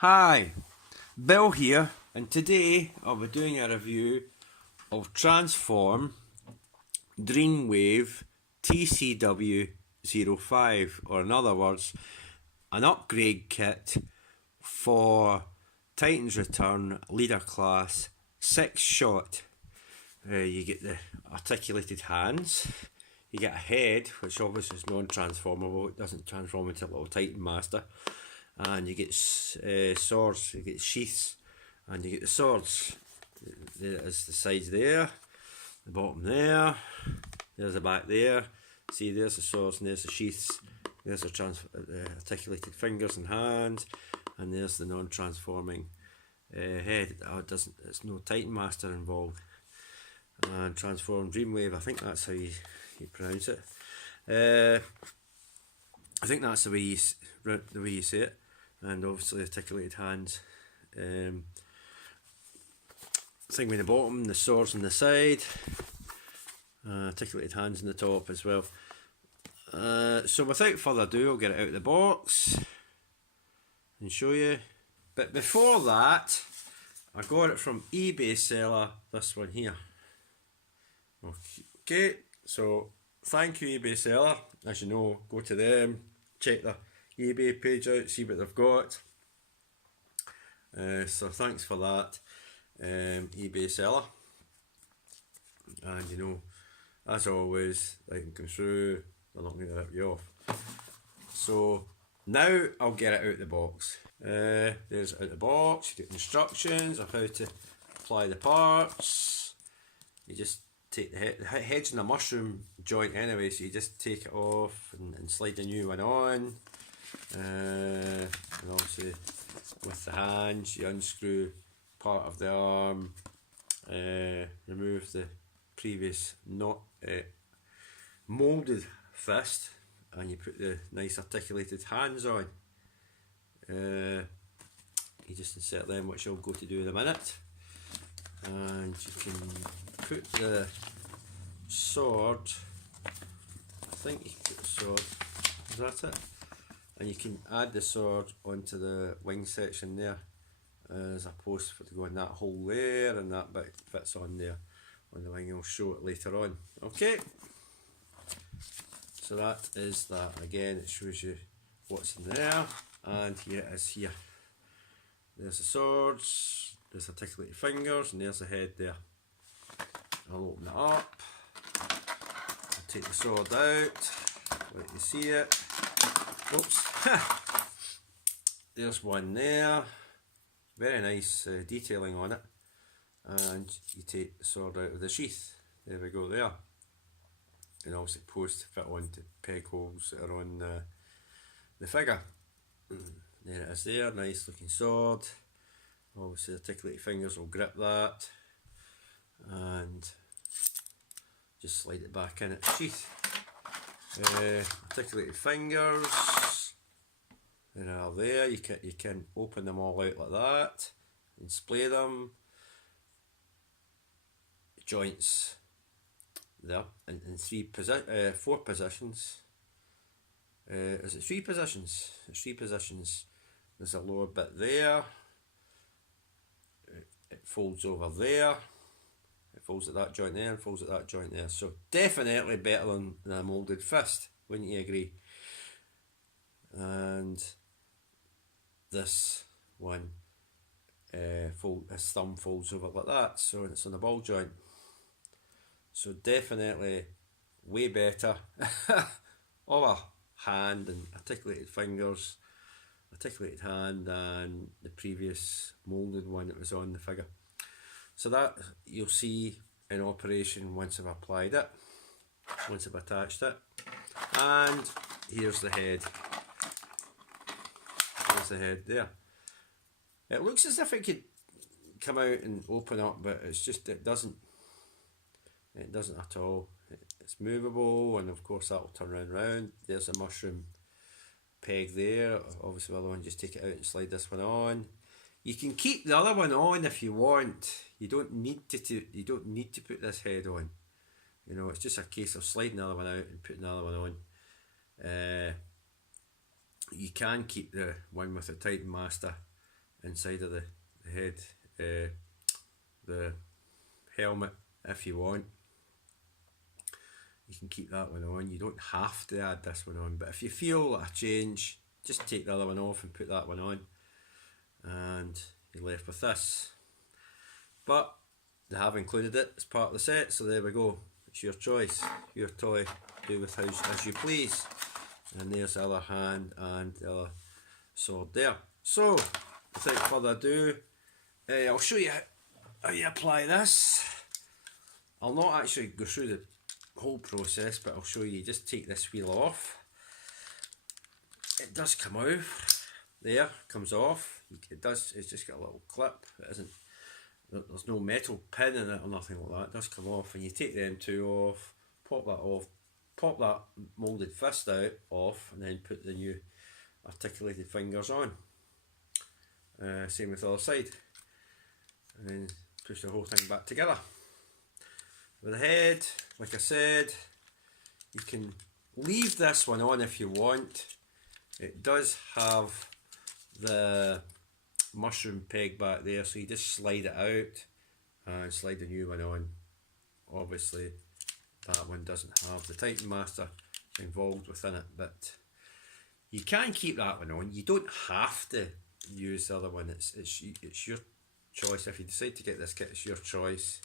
Hi, Bill here, and today I'll be doing a review of Transform Dreamwave TCW-05, or in other words, an upgrade kit for Titan's Return Leader Class Sixshot. You get the articulated hands, you get a head, which obviously is non-transformable, it doesn't transform into a little Titan Master. And you get swords, you get sheaths, and you get the swords. There's the sides there, the bottom there, there's the back there. See, there's the swords and there's the sheaths. There's the articulated fingers and hands, and there's the non-transforming head. It's no Titan Master involved. And Transform Dreamwave, I think that's how you pronounce it. I think that's the way you say it. And obviously articulated hands. Thing with the bottom, the swords on the side, articulated hands on the top as well. So without further ado, I'll get it out of the box and show you. But before that, I got it from eBay seller, this one here. Okay, so thank you eBay seller. As you know, go to them, check the eBay page out, see what they've got. So thanks for that, eBay seller. And you know, as always, they can come through, they're not going to rip you off. So now I'll get it out of the box. There's out the box, you get instructions of how to apply the parts. You just take the head's in a mushroom joint anyway, so you just take it off and slide the new one on. And obviously with the hands you unscrew part of the arm, remove the previous not moulded fist, and you put the nice articulated hands on. You just insert them, which I'll go to do in a minute, and you can put the sword, I think you can put the sword, is that it? And you can add the sword onto the wing section there, as opposed to going that hole there, and that bit fits on there on the wing. I'll show it later on. Okay, so that is that. Again, it shows you what's in there, and here it is here. There's the swords, there's articulated fingers, and there's the head there. I'll open it up, I'll take the sword out, let you see it. Oops, there's one there, very nice detailing on it, and you take the sword out of the sheath, there we go there, and obviously supposed to fit onto peg holes that are on the figure. There it is there, nice looking sword, obviously the articulated fingers will grip that, and just slide it back in its sheath. Articulated fingers, they are there. You can open them all out like that and splay them. Joints there in four positions. Is it three positions? It's three positions. There's a lower bit there. It folds over there. It folds at that joint there and folds at that joint there. So definitely better than a moulded fist, wouldn't you agree? And this one, his thumb folds over like that, so it's on the ball joint. So definitely way better. Of a hand and articulated fingers, articulated hand, than the previous moulded one that was on the figure. So that you'll see in operation once I've applied it, once I've attached it. And here's the head. There's the head there. It looks as if it could come out and open up, but it's just, it doesn't at all. It's movable, and of course that will turn round. There's a mushroom peg there. Obviously the other one, just take it out and slide this one on. You can keep the other one on if you want. You don't need to put this head on. You know, it's just a case of sliding the other one out and putting the other one on. You can keep the one with the Titan Master inside of the head, the helmet if you want. You can keep that one on. You don't have to add this one on, but if you feel a change, just take the other one off and put that one on, and you're left with this. But they have included it as part of the set, so there we go. It's your choice, your toy. Do with as you please. And there's the other hand and the other sword there. So without further ado, I'll show you how you apply this. I'll not actually go through the whole process, but I'll show you. Just take this wheel off. It does come off. There, comes off. It does. It's just got a little clip. It isn't. There's no metal pin in it or nothing like that. It does come off, and you take the M2 off, pop that off, pop that moulded fist out off, and then put the new articulated fingers on. Same with the other side, and then push the whole thing back together. With the head, like I said, you can leave this one on if you want. It does have the mushroom peg back there, so you just slide it out and slide the new one on. Obviously that one doesn't have the Titan Master involved within it, but you can keep that one on. You don't have to use the other one. It's your choice. If you decide to get this kit, it's your choice,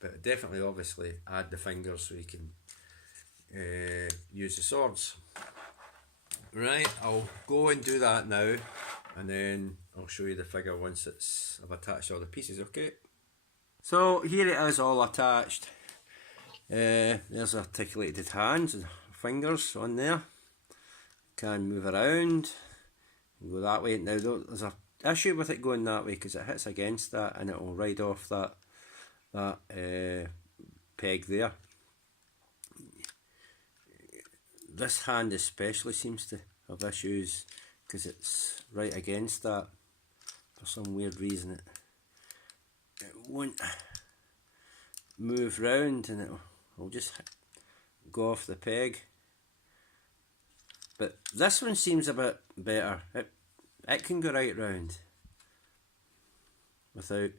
but definitely obviously add the fingers so you can use the swords. Right, I'll go and do that now, and then I'll show you the figure once I've attached all the pieces, okay? So here it is all attached. There's articulated hands and fingers on there. Can move around and go that way. Now there's an issue with it going that way because it hits against that and it will ride off that peg there. This hand especially seems to have issues because it's right against that. For some weird reason it won't move round, and it'll just go off the peg. But this one seems a bit better. It can go right round without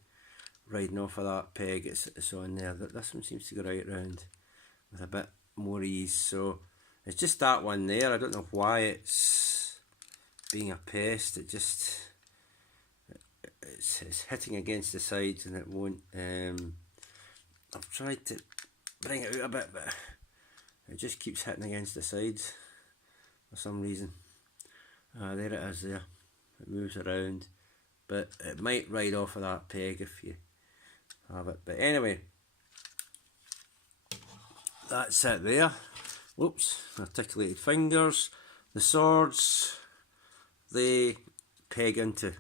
riding off of that peg it's on there. This one seems to go right round with a bit more ease. So it's just that one there. I don't know why it's being a pest. It's hitting against the sides and it won't. I've tried to bring it out a bit, but it just keeps hitting against the sides for some reason. There it is there. It moves around, but it might ride off of that peg if you have it. But anyway, that's it there. Whoops, articulated fingers. The swords, they peg into,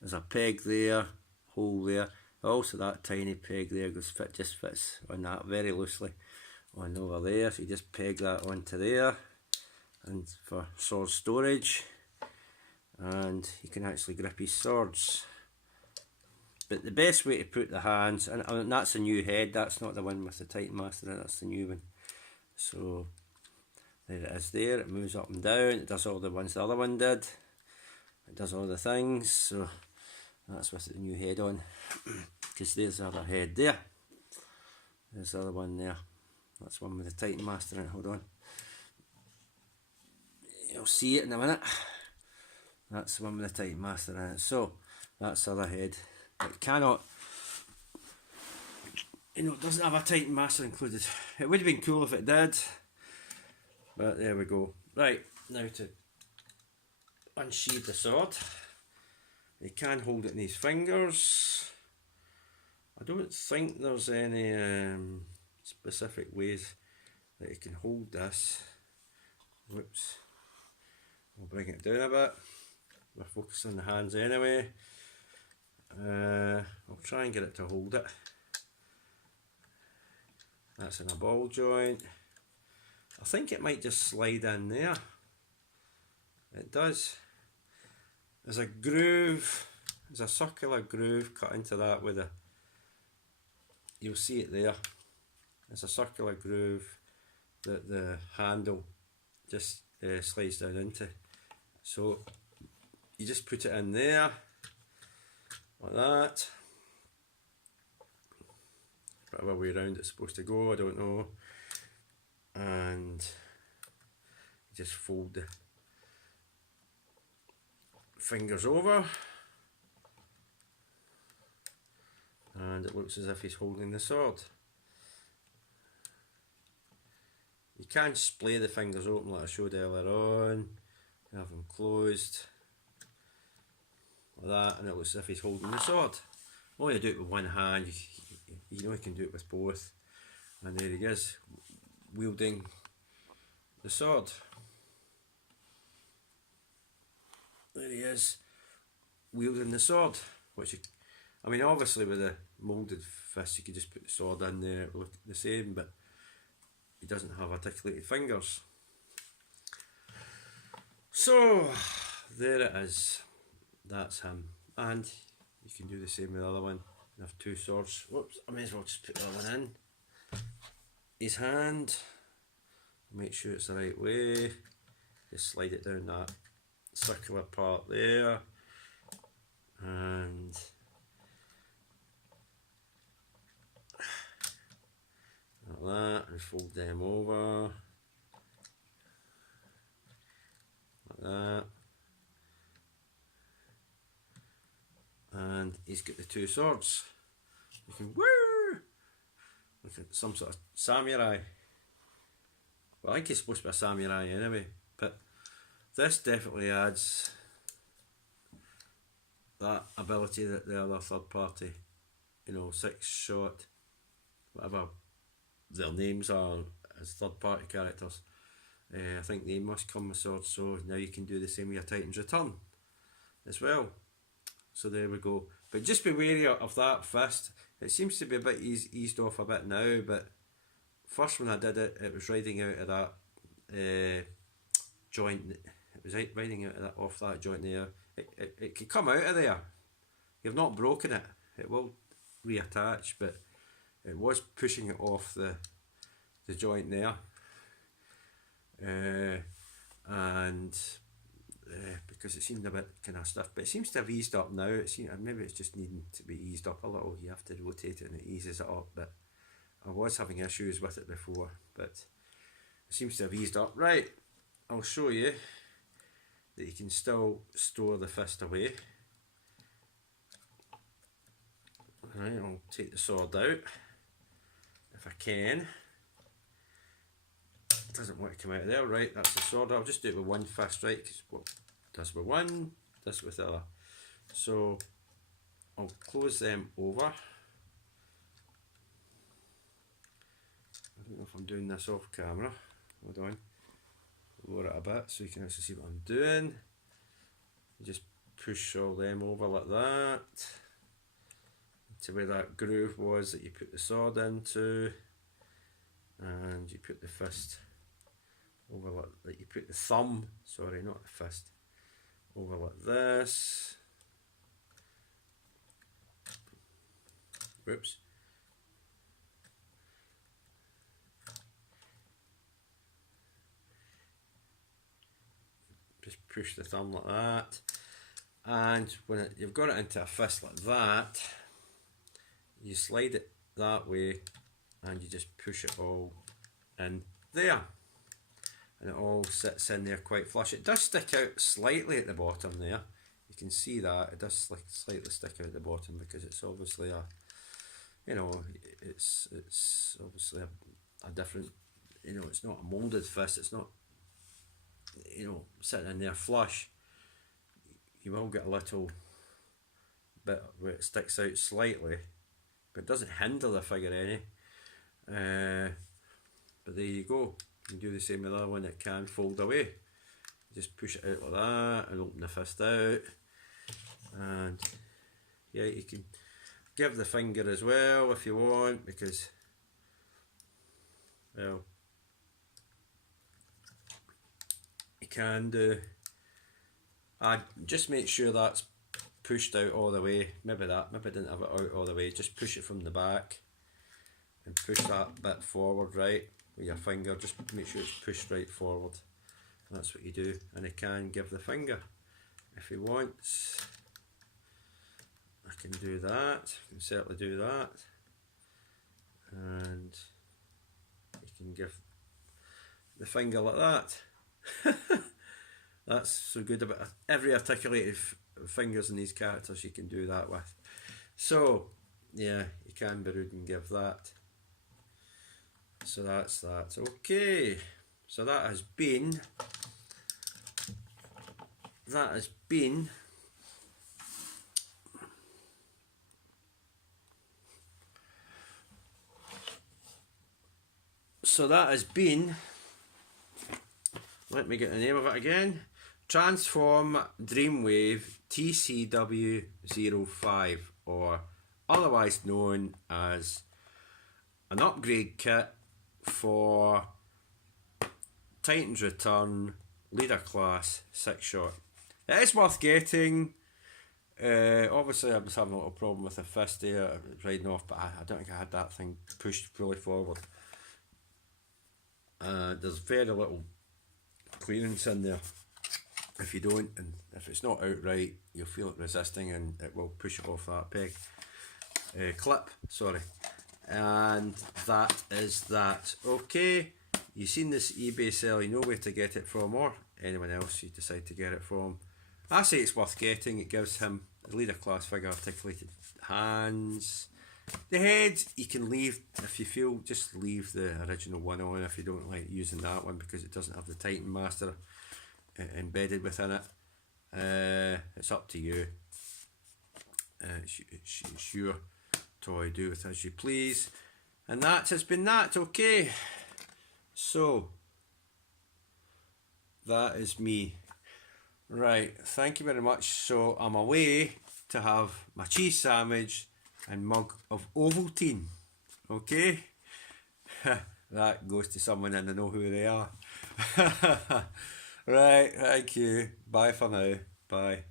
there's a peg there, hole there. Also that tiny peg there just fits on that very loosely on over there. So you just peg that onto there, and for sword storage, and you can actually grip his swords. But the best way to put the hands, and that's a new head, that's not the one with the Titan Master in it, that's the new one. So there it is there, it moves up and down, it does all the ones the other one did, it does all the things. So that's with the new head on, because there's the other head there, there's the other one there, that's one with the Titan Master in it. Hold on, you'll see it in a minute. That's the one with the Titan Master in it. So that's the other head. It cannot, it doesn't have a Titan Master included. It would have been cool if it did, but there we go. Right, now to unsheathe the sword. You can hold it in his fingers. I don't think there's any specific ways that you can hold this. Whoops. I'll bring it down a bit. We're focusing on the hands anyway. I'll try and get it to hold it. That's in a ball joint. I think it might just slide in there. It does. There's a groove, there's a circular groove cut into that with a, you'll see it there. There's a circular groove that the handle just slides down into. So you just put it in there, like that. Whatever way around it's supposed to go, I don't know. And just fold the fingers over, and it looks as if he's holding the sword. You can splay the fingers open like I showed earlier on. You have them closed like that, and it looks as if he's holding the sword. Only you do it with one hand, you know you can do it with both. And there he is, wielding the sword. There he is, wielding the sword. Which, I mean, obviously with a moulded fist you could just put the sword in there, it would look the same, but he doesn't have articulated fingers. So there it is, that's him. And you can do the same with the other one. You have two swords. Whoops, I may as well just put the other one in. His hand, make sure it's the right way. Just slide it down that circular part there, and like that, and fold them over like that, and he's got the two swords. You can woo, look at some sort of samurai. Well, I think he's supposed to be a samurai anyway, but this definitely adds that ability that the other third party, you know, Sixshot, whatever their names are as third party characters, I think they must come with swords, so now you can do the same with your Titan's Return as well. So there we go. But just be wary of that fist. It seems to be a bit eased off a bit now, but first when I did it, it was riding out of that joint. It was riding out of that, off that joint there. It could come out of there. You've not broken it. It will reattach, but it was pushing it off the joint there. Because it seemed a bit kind of stiff, but it seems to have eased up now. Maybe it's just needing to be eased up a little. You have to rotate it and it eases it up, but I was having issues with it before, but it seems to have eased up. Right, I'll show you that you can still store the fist away. Right, I'll take the sword out if I can. It doesn't want to come out of there. Right, that's the sword. I'll just do it with one fist, right, because what does with one, this with the other. So I'll close them over. I don't know if I'm doing this off camera. Hold on. Lower it a bit so you can actually see what I'm doing. You just push all them over like that to where that groove was that you put the sword into, and you put the fist over like you put the thumb, sorry, not the fist, over like this. Whoops. Just push the thumb like that, and when you've got it into a fist like that, you slide it that way and you just push it all in there, and it all sits in there quite flush. It does stick out slightly at the bottom there, you can see that it does slightly stick out at the bottom because it's obviously a, you know, it's obviously a different, you know, it's not a moulded fist, it's not, you know, sitting in there flush. You will get a little bit where it sticks out slightly, but it doesn't hinder the figure any. But there you go. You can do the same with the other one. It can fold away. You just push it out like that and open the fist out. And yeah, you can give the finger as well if you want, because, well, you can do. I just make sure that's pushed out all the way. Maybe I didn't have it out all the way. Just push it from the back and push that bit forward, right, with your finger. Just make sure it's pushed right forward. That's what you do. And I can give the finger if he wants. I can do that. I can certainly do that. And you can give the finger like that. That's so good about every articulated fingers in these characters you can do that with. So yeah, you can be rude and give that. So that's that. Okay, so that has been let me get the name of it again. Transform Dreamwave TCW-05, or otherwise known as an upgrade kit for Titan's Return Leader Class Sixshot. It is worth getting. Obviously I was having a little problem with the fist there riding off, but I don't think I had that thing pushed fully forward. There's very little clearance in there. If you don't, and if it's not out right, you'll feel it resisting and it will push it off that clip, sorry. And that is that. Okay, you've seen this eBay sell, you know where to get it from, or anyone else you decide to get it from. I say it's worth getting. It gives him a leader class figure, articulated hands. The head you can leave if you feel, just leave the original one on if you don't like using that one, because it doesn't have the Titan Master embedded within it. It's up to you. It's your toy, do with as you please. And that has been that. Okay, so that is me. Right, thank you very much. So I'm away to have my cheese sandwich and mug of Ovaltine. Okay, that goes to someone and I know who they are. Right, thank you. Bye for now. Bye.